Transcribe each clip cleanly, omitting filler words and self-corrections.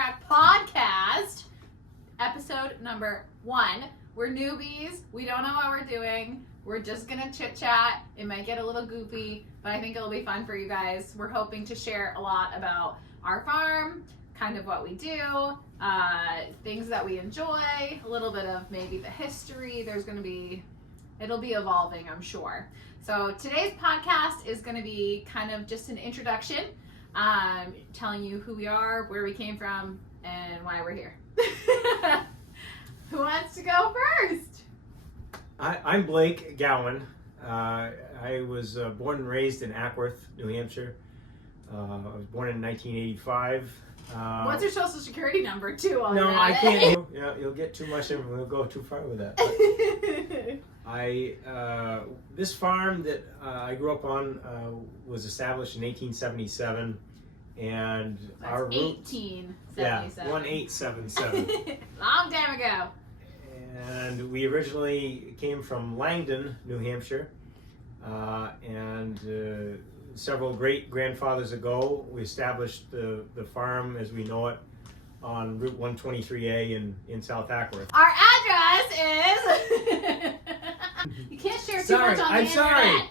Tamarack podcast, episode number 1. We're newbies. We don't know what we're doing. We're just gonna chit chat. It might get a little goofy, but I think it'll be fun for you guys. We're hoping to share a lot about our farm, kind of what we do, things that we enjoy, a little bit of maybe the history. It'll be evolving, I'm sure. So today's podcast is going to be kind of just an introduction, telling you who we are, where we came from, and why we're here. Who wants to go first? I'm Blake Gowen. I was born and raised in Ackworth, New Hampshire. I was born in 1985. What's your social security number, too? No, I can't. You'll get too much and we'll go too far with that. This farm that I grew up on was established in 1877, and That's our roots. 1877. 1877. Long time ago. And we originally came from Langdon, New Hampshire, and several great grandfathers ago, we established the farm as we know it on Route 123A in South Ackworth. Our address is. You can't share too much on the internet.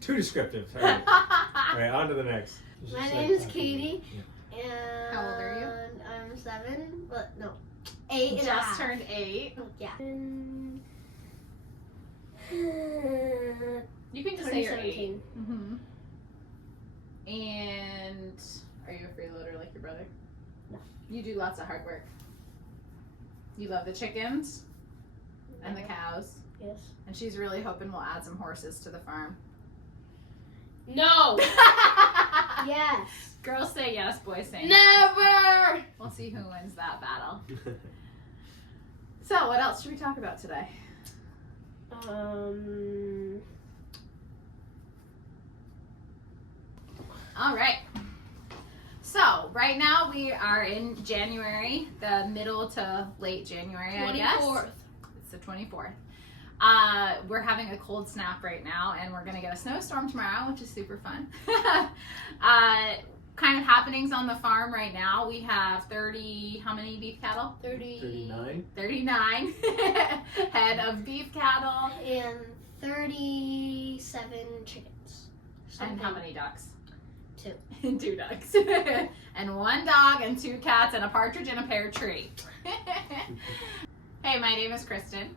Too descriptive. All right. All right, on to the next. My name is Katie, Yeah. and How old are you? I'm 7, but no, 8 and a Just half. turned 8. Yeah. You can just say you're 8. 2017. Mm-hmm. And are you a freeloader like your brother? No. You do lots of hard work. You love the chickens and the cows. Yes. And she's really hoping we'll add some horses to the farm. No. Yes. Girls say yes, boys say no. Never. We'll see who wins that battle. So, what else should we talk about today? All right. So, right now we are in January, the middle to late January, I guess. 24th. It's the 24th. We're having a cold snap right now, and we're going to get a snowstorm tomorrow, which is super fun. Kind of happenings on the farm right now. We have 30, how many beef cattle? 39. 39 head of beef cattle. And 37 chickens. And how many ducks? 2. And 2 ducks. And 1 dog and 2 cats and a partridge in a pear tree. Hey, my name is Kristen.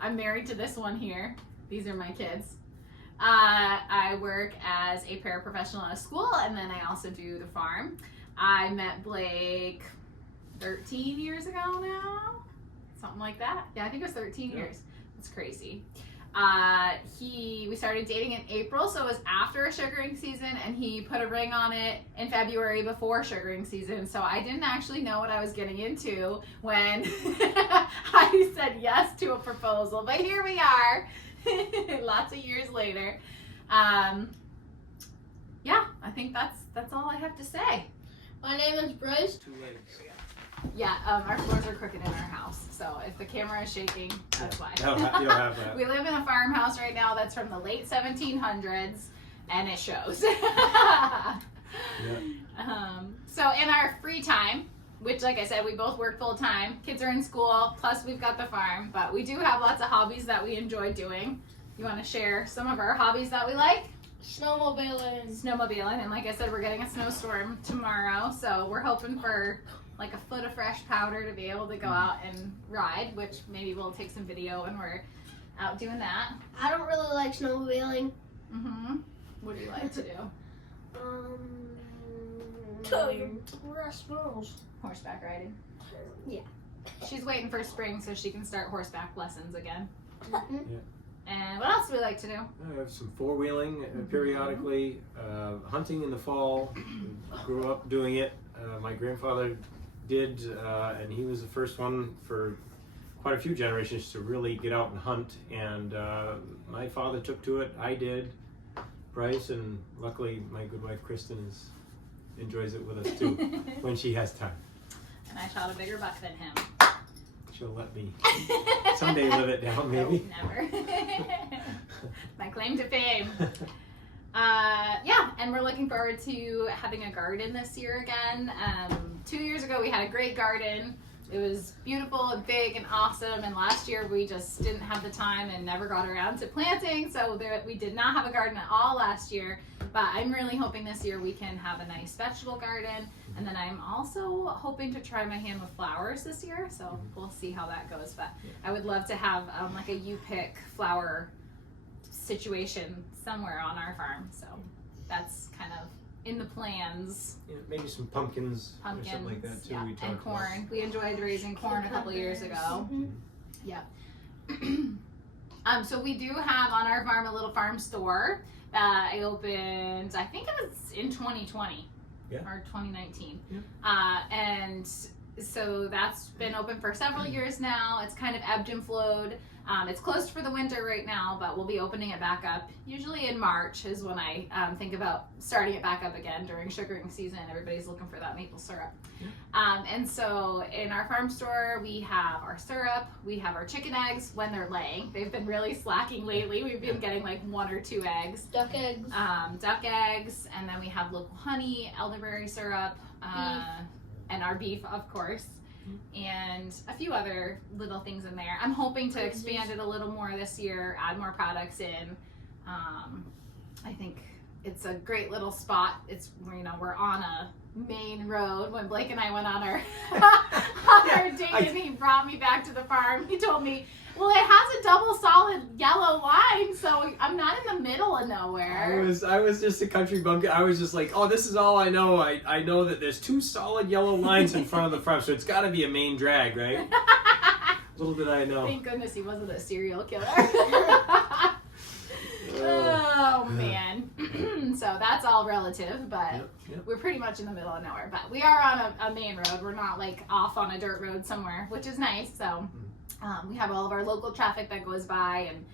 I'm married to this one here. These are my kids. I work as a paraprofessional at a school, and then I also do the farm. I met Blake 13 years ago now. Something like that. Yeah, I think it was 13 years. That's crazy. We started dating in April, so it was after sugaring season, and he put a ring on it in February before sugaring season, so I didn't actually know what I was getting into when I said yes to a proposal, but here we are, lots of years later. Yeah, I think that's all I have to say. My name is Bryce. 2 legs. Yeah, our floors are crooked in our house, so if the camera is shaking, that's why. You'll have that. We live in a farmhouse right now that's from the late 1700s, and it shows. So in our free time, which like I said, we both work full time, kids are in school, plus we've got the farm, but we do have lots of hobbies that we enjoy doing. You want to share some of our hobbies that we like? Snowmobiling, and like I said, we're getting a snowstorm tomorrow, so we're hoping for like a foot of fresh powder to be able to go out and ride, which maybe we'll take some video when we're out doing that. I don't really like snowmobiling. Mm-hmm. What do you like to do? Horseback riding. Yeah. She's waiting for spring so she can start horseback lessons again. Mm-hmm. And what else do we like to do? I have some 4-wheeling periodically, hunting in the fall. Grew up doing it. My grandfather did, and he was the first one for quite a few generations to really get out and hunt. And my father took to it. I did. Bryce, and luckily my good wife Kristen enjoys it with us too when she has time. And I shot a bigger buck than him. She'll let me someday live it down, maybe. Nope, never. My claim to fame. Yeah, and we're looking forward to having a garden this year again. 2 years ago we had a great garden. It was beautiful and big and awesome, and last year we just didn't have the time and never got around to planting, so we did not have a garden at all last year. But I'm really hoping this year we can have a nice vegetable garden, and then I'm also hoping to try my hand with flowers this year, so we'll see how that goes. But I would love to have like a you-pick flower situation somewhere on our farm, so that's kind of in the plans. Yeah, maybe some pumpkins or something like that too. Yeah, We talked and corn. about. We enjoyed raising corn a couple years ago. Mhm. Yep. So we do have on our farm a little farm store that I opened, I think it was in 2020 or 2019. Yeah. And so that's been open for several years now. It's kind of ebbed and flowed. It's closed for the winter right now, but we'll be opening it back up. Usually in March is when I think about starting it back up again during sugaring season. Everybody's looking for that maple syrup. And so in our farm store, we have our syrup, we have our chicken eggs when they're laying. They've been really slacking lately. We've been getting like 1 or 2 eggs. Duck eggs. Duck eggs, and then we have local honey, elderberry syrup, and our beef, of course. And a few other little things in there. I'm hoping to expand it a little more this year, add more products in. I think it's a great little spot. It's, we're on a main road. When Blake and I went on our our date and he brought me back to the farm, he told me, well, it has a double solid yellow line, so I'm not in the middle of nowhere. I was just a country bumpkin. I was just like, oh, this is all I know. I know that there's 2 solid yellow lines in front of the farm, so it's got to be a main drag, right? Little did I know. Thank goodness he wasn't a serial killer. Oh man. So that's all relative, but Yep. we're pretty much in the middle of nowhere. But we are on a main road. We're not like off on a dirt road somewhere, which is nice. So we have all of our local traffic that goes by, and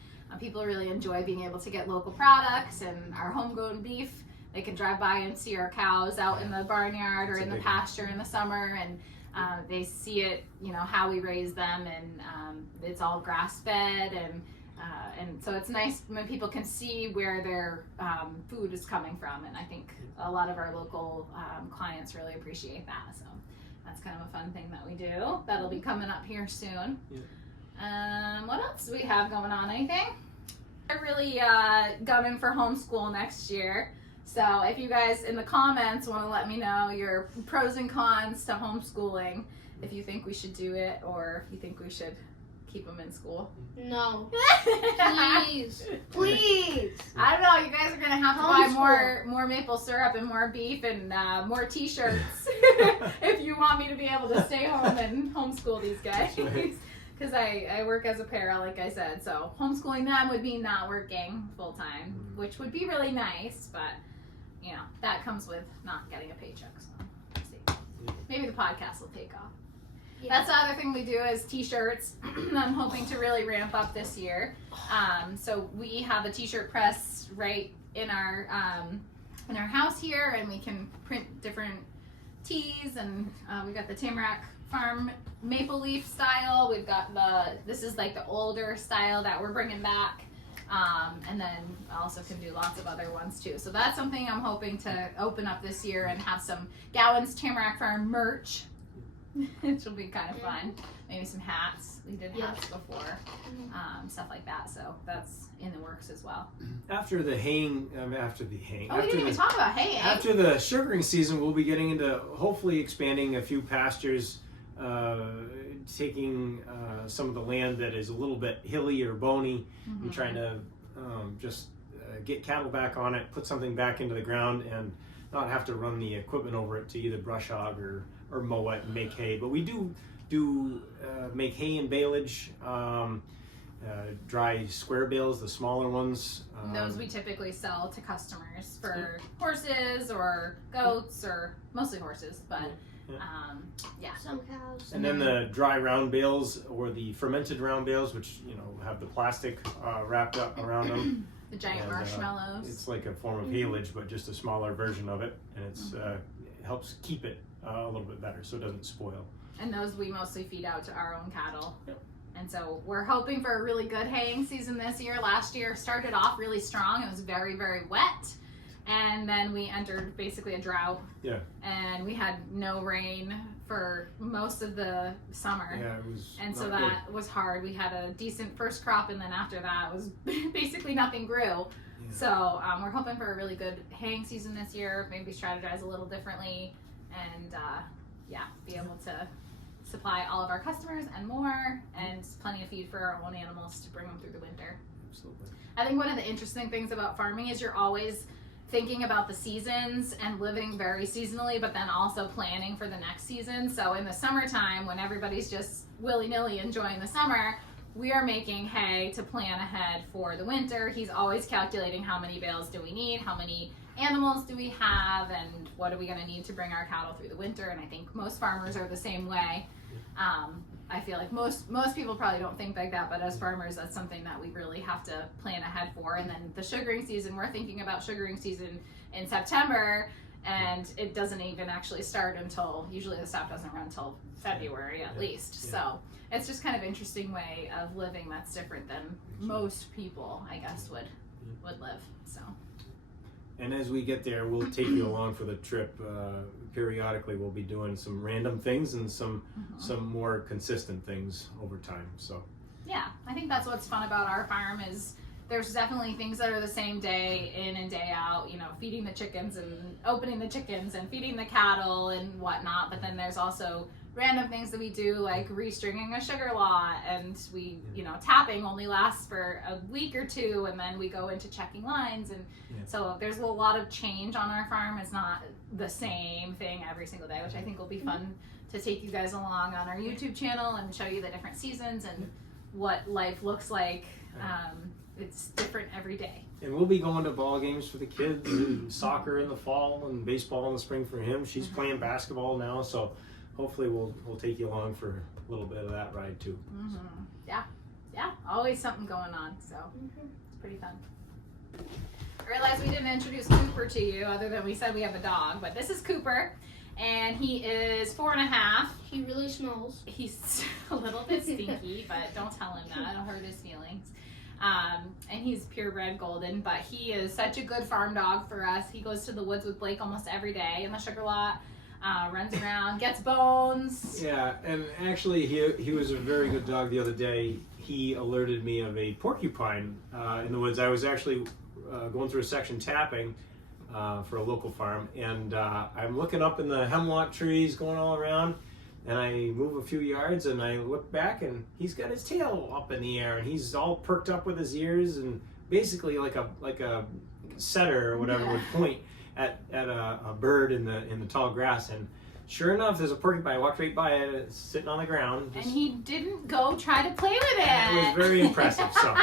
people really enjoy being able to get local products and our homegrown beef. They can drive by and see our cows out in the barnyard or in the pasture in the summer, and they see it, how we raise them, and it's all grass fed, and so it's nice when people can see where their food is coming from, and I think a lot of our local clients really appreciate that. So that's kind of a fun thing that we do. That'll be coming up here soon. What else do we have going on? Anything? We're really gunning for homeschool next year. So if you guys in the comments want to let me know your pros and cons to homeschooling, if you think we should do it or if you think we should keep them in school. No. Please. Please. I don't know. You guys are going to have to buy more maple syrup and more beef and more t-shirts if you want me to be able to stay home and homeschool these guys. Because I work as a para, like I said. So homeschooling them would mean not working full time, which would be really nice. But, that comes with not getting a paycheck. So we'll see. Maybe the podcast will take off. Yeah. That's the other thing we do is t-shirts. I'm hoping to really ramp up this year. So we have a t-shirt press right in our house here, and we can print different tees. And we got the Tamarack Farm maple leaf style. We've got this is like the older style that we're bringing back. And then I also can do lots of other ones too. So that's something I'm hoping to open up this year and have some Gowen's Tamarack Farm merch. Which will be kind of fun. Maybe some hats. We did hats before. Stuff like that. So that's in the works as well. After the haying. Oh, after we didn't even talk about haying. After the sugaring season, we'll be getting into hopefully expanding a few pastures, taking some of the land that is a little bit hilly or bony, and trying to just get cattle back on it, put something back into the ground, and not have to run the equipment over it to either brush hog or mow it and make hay. But we do make hay and baleage, dry square bales, the smaller ones. Those we typically sell to customers for horses or goats, or mostly horses, but Some cows. And then the dry round bales or the fermented round bales, which have the plastic wrapped up around them. The giant marshmallows. It's like a form of haylage, but just a smaller version of it, and it helps keep it a little bit better so it doesn't spoil. And those we mostly feed out to our own cattle. And so we're hoping for a really good haying season this year. Last year started off really strong. It was very, very wet. And then we entered basically a drought. Yeah. And we had no rain for most of the summer. Yeah, it was. And so not that was hard. We had a decent first crop, and then after that was basically nothing grew. Yeah. So we're hoping for a really good haying season this year. Maybe strategize a little differently, and be able to supply all of our customers and more, and plenty of feed for our own animals to bring them through the winter. Absolutely. I think one of the interesting things about farming is you're always thinking about the seasons and living very seasonally, but then also planning for the next season. So in the summertime, when everybody's just willy-nilly enjoying the summer, we are making hay to plan ahead for the winter. He's always calculating how many bales do we need, how many animals do we have, and what are we going to need to bring our cattle through the winter. And I think most farmers are the same way. I feel like most people probably don't think like that, but as farmers, that's something that we really have to plan ahead for. And then the sugaring season, we're thinking about sugaring season in September, and it doesn't even actually start until, usually the stop doesn't run until February at least. Yeah. So it's just kind of interesting way of living that's different than most people, I guess, would live. So. And as we get there, we'll take you along for the trip. Periodically, we'll be doing some random things and some more consistent things over time. So yeah, I think that's what's fun about our farm is there's definitely things that are the same day in and day out. You know, feeding the chickens and opening the chickens and feeding the cattle and whatnot. But then there's also random things that we do, like restringing a sugar lot, and we, tapping only lasts for a week or two, and then we go into checking lines, and so there's a lot of change on our farm. It's not the same thing every single day, which I think will be fun to take you guys along on our YouTube channel and show you the different seasons and what life looks like. It's different every day. And we'll be going to ball games for the kids, and soccer in the fall, and baseball in the spring for him. She's playing basketball now, so hopefully we'll take you along for a little bit of that ride too. Yeah, always something going on, so it's pretty fun. I realized we didn't introduce Cooper to you, other than we said we have a dog, but this is Cooper, and he is 4.5. He really smells. He's a little bit stinky, but don't tell him that, it'll hurt his feelings. And he's purebred golden, but he is such a good farm dog for us. He goes to the woods with Blake almost every day in the sugar lot. Runs around, gets bones. Yeah, and actually he was a very good dog the other day. He alerted me of a porcupine in the woods. I was actually going through a section tapping for a local farm, and I'm looking up in the hemlock trees going all around, and I move a few yards and I look back, and he's got his tail up in the air, and he's all perked up with his ears, and basically like a setter or whatever would point at a bird in the tall grass, and sure enough, there's a porcupine. I walked right by it, it's sitting on the ground. And he didn't go try to play with it. It was very impressive. So,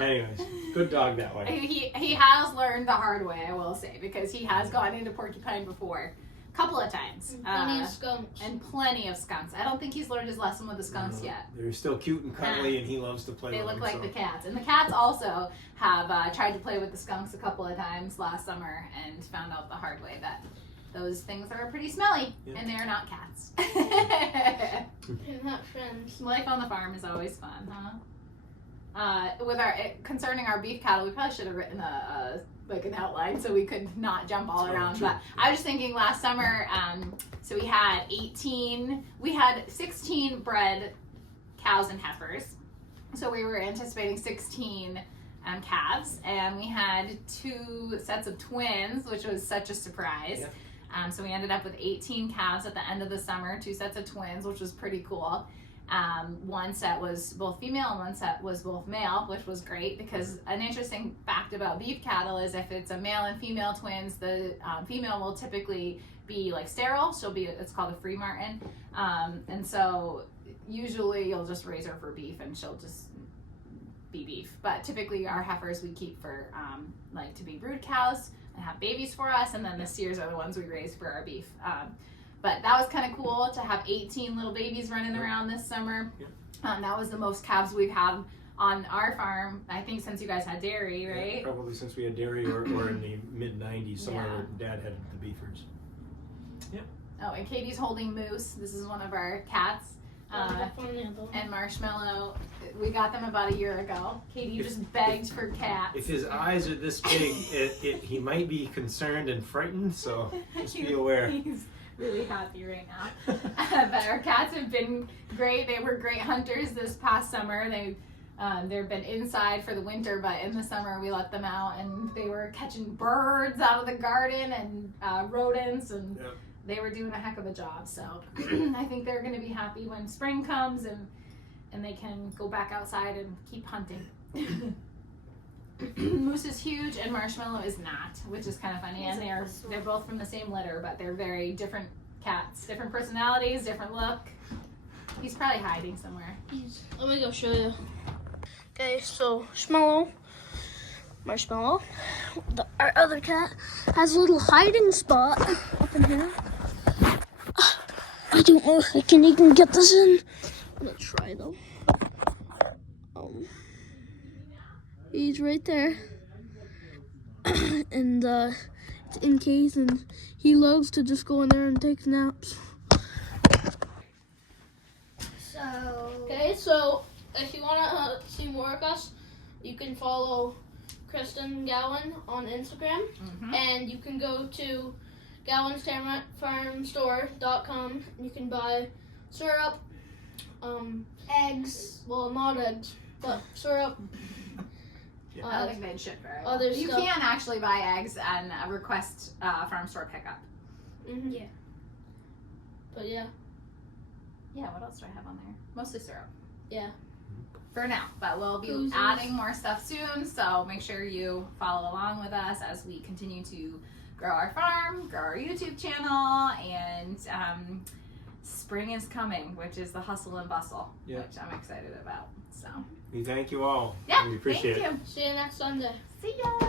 anyways, good dog that way. He has learned the hard way, I will say, because he has gone into porcupine before, a couple of times. Plenty of skunks. And plenty of skunks. I don't think he's learned his lesson with the skunks yet. They're still cute and cuddly, and he loves to play with them. They look like the cats. And the cats also have tried to play with the skunks a couple of times last summer and found out the hard way that those things are pretty smelly, and they're not cats. They're not friends. Life on the farm is always fun, huh? With concerning our beef cattle, we probably should have written an outline so we could not jump all around. But I was just thinking last summer, so we had 16 bred cows and heifers. So we were anticipating 16 calves, and we had 2 sets of twins, which was such a surprise. So we ended up with 18 calves at the end of the summer, 2 sets of twins, which was pretty cool. One set was both female and one set was both male, which was great, because an interesting fact about beef cattle is if it's a male and female twins, the female will typically be like sterile. It's called a free martin. And so usually you'll just raise her for beef and she'll just be beef. But typically our heifers we keep for to be brood cows and have babies for us, and then the steers are the ones we raise for our beef. But that was kind of cool to have 18 little babies running around this summer. That was the most calves we've had on our farm, I think, since you guys had dairy, right? Yeah, probably since we had dairy or in the mid-90s, somewhere where Dad had the beefers. Oh, and Katie's holding Moose. This is one of our cats. And Marshmallow, we got them about a year ago. Katie just begged for cats. If his eyes are this big, he might be concerned and frightened, so just be aware. He's really happy right now. But our cats have been great. They were great hunters this past summer. They've been inside for the winter, but in the summer we let them out and they were catching birds out of the garden and rodents, and Yep. they were doing a heck of a job. So I think they're going to be happy when spring comes and they can go back outside and keep hunting. Moose is huge and Marshmallow is not, which is kind of funny. And they're both from the same litter, but they're very different cats, different personalities, different look. He's probably hiding somewhere. Let me go show you. Okay, so Marshmallow, our other cat, has a little hiding spot up in here. I don't know if I can even get this in. I'm gonna try though. He's right there, and it's in case, and he loves to just go in there and take naps. So if you want to see more of us, you can follow Kristen Gowen on Instagram, and you can go to Gowen's Tamarack Farm Store.com, and you can buy syrup, eggs, well, not eggs, but syrup. I don't think they'd ship very well. Other You stuff. can actually buy eggs and request farm store pickup. Yeah. But yeah. Yeah, what else do I have on there? Mostly syrup. Yeah. For now, but we'll be Koozies. adding more stuff soon, so make sure you follow along with us as we continue to grow our farm, grow our YouTube channel, and spring is coming, which is the hustle and bustle, Yeah. which I'm excited about. So, We thank you all. yeah, We appreciate thank it. you. See you next Sunday. See ya.